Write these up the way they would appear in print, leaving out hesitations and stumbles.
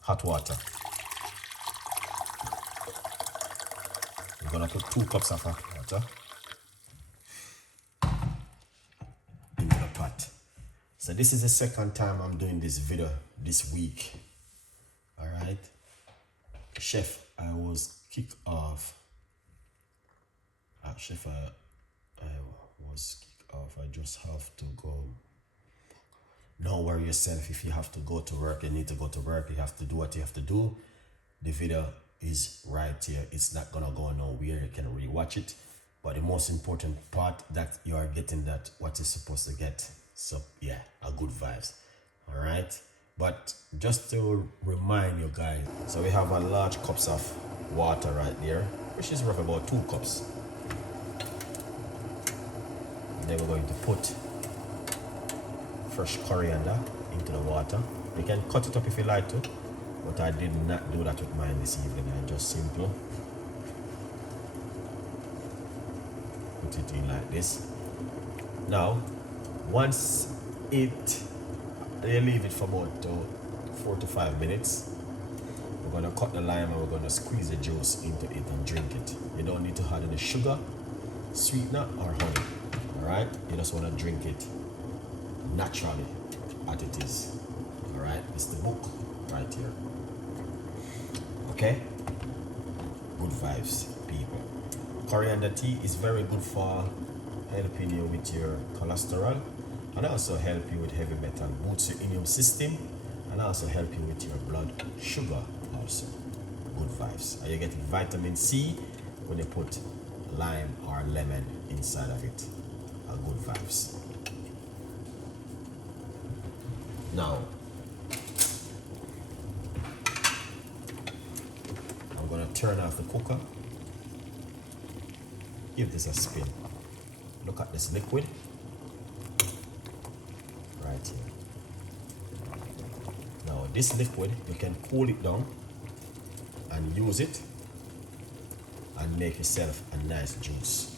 hot water. We're gonna put 2 cups of hot water into the pot. So this is the second time I'm doing this video this week. All right, chef, I was kicked off. Chef, I was kicked off. I just have to go. Don't worry yourself. If you have to go to work, you need to go to work. You have to do what you have to do. The video is right here. It's not gonna go nowhere. You can rewatch it. But the most important part that you are getting that what you're supposed to get. So yeah, a good vibes. All right. But just to remind you guys, so we have a large cups of water right there, which is roughly about 2 cups. And then we're going to put fresh coriander into the water. You can cut it up if you like to, but I did not do that with mine this evening. I just simply put it in like this. Now, once you leave it for about 4 to 5 minutes, we're going to cut the lime and we're going to squeeze the juice into it and drink it. You don't need to add any sugar, sweetener, or honey. All right, you just want to drink it naturally as it is. All right, it's the book right here. Okay, good vibes, people. Coriander tea is very good for helping you with your cholesterol and also help you with heavy metal, boosts your immune system, and also help you with your blood sugar also. Good vibes. And you get vitamin C when you put lime or lemon inside of it. Good vibes. Now, I'm gonna turn off the cooker. Give this a spin. Look at this liquid right here. Now, this liquid, you can cool it down and use it and make yourself a nice juice.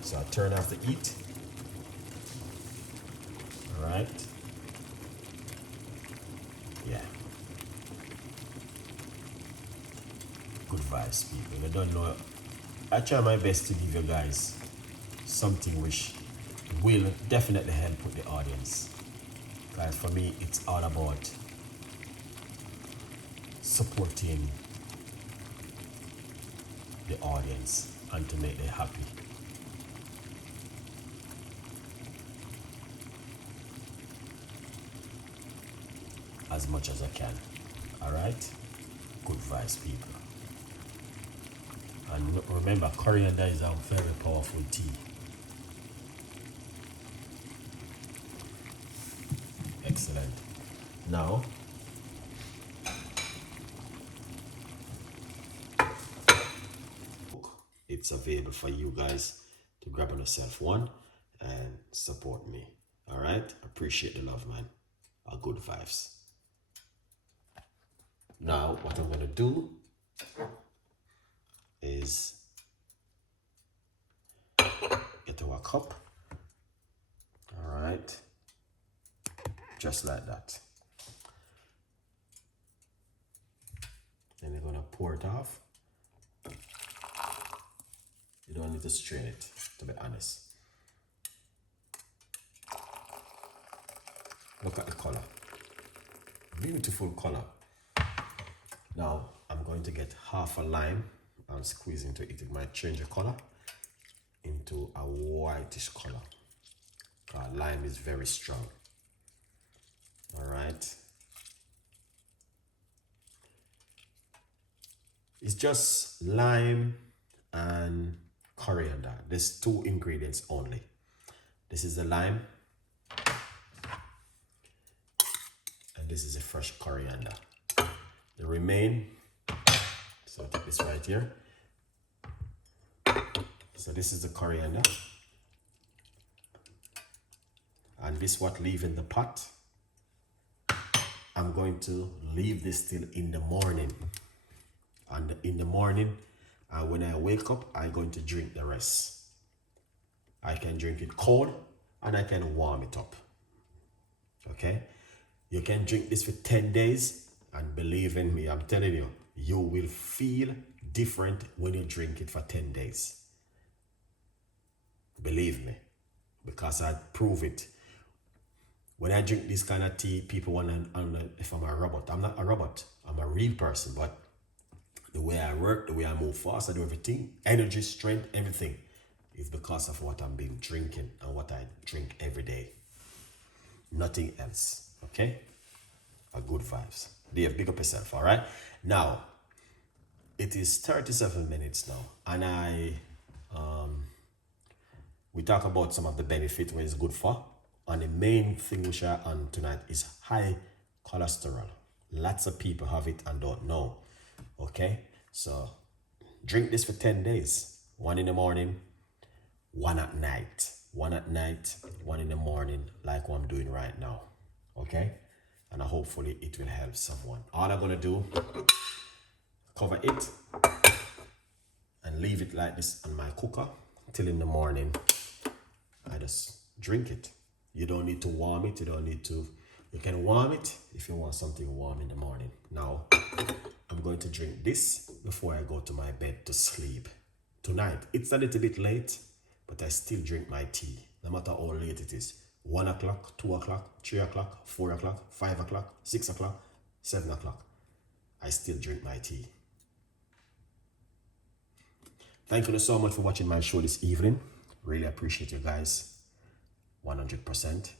So I turn off the heat. All right. Yeah. Good vibes, people. I don't know. I try my best to give you guys something which will definitely help with the audience. Guys, for me, it's all about supporting the audience and to make them happy. As much as I can. All right, good vibes, people. And remember, coriander is a very powerful tea. Excellent. Now, it's available for you guys to grab on yourself one and support me. All right, appreciate the love, man. Good vibes. Now, what I'm gonna do is get our cup. All right, just like that. Then we're gonna pour it off. You don't need to strain it, to be honest. Look at the color. Beautiful color. Now, I'm going to get half a lime and squeeze into it. It might change the color into a whitish color. Lime is very strong. All right. It's just lime and coriander. There's 2 ingredients only. This is the lime. And this is a fresh coriander. The remain, so I'll take this right here. So this is the coriander. And this what leave in the pot. I'm going to leave this till in the morning. And in the morning, when I wake up, I'm going to drink the rest. I can drink it cold and I can warm it up. Okay? You can drink this for 10 days And believe in me, I'm telling you, you will feel different when you drink it for 10 days. Believe me, because I prove it. When I drink this kind of tea, people wonder if I'm a robot. I'm not a robot. I'm a real person. But the way I work, the way I move fast, I do everything, energy, strength, everything, is because of what I've been drinking and what I drink every day. Nothing else. Okay? A good vibes. Dave, big up yourself, all right? Now, it is 37 minutes now, and we talk about some of the benefits where it's good for. And the main thing we share on tonight is high cholesterol. Lots of people have it and don't know. Okay? So drink this for 10 days. 1 in the morning, 1 at night. 1 at night, 1 in the morning, like what I'm doing right now. Okay? And hopefully it will help someone. All I'm gonna do, cover it and leave it like this on my cooker till in the morning. I just drink it. You don't need to warm it. You can warm it if you want something warm in the morning. Now, I'm going to drink this before I go to my bed to sleep. Tonight, it's a little bit late, but I still drink my tea, no matter how late it is. 1 o'clock, 2 o'clock, 3 o'clock, 4 o'clock, 5 o'clock, 6 o'clock, 7 o'clock. I still drink my tea. Thank you so much for watching my show this evening. Really appreciate you guys. 100%.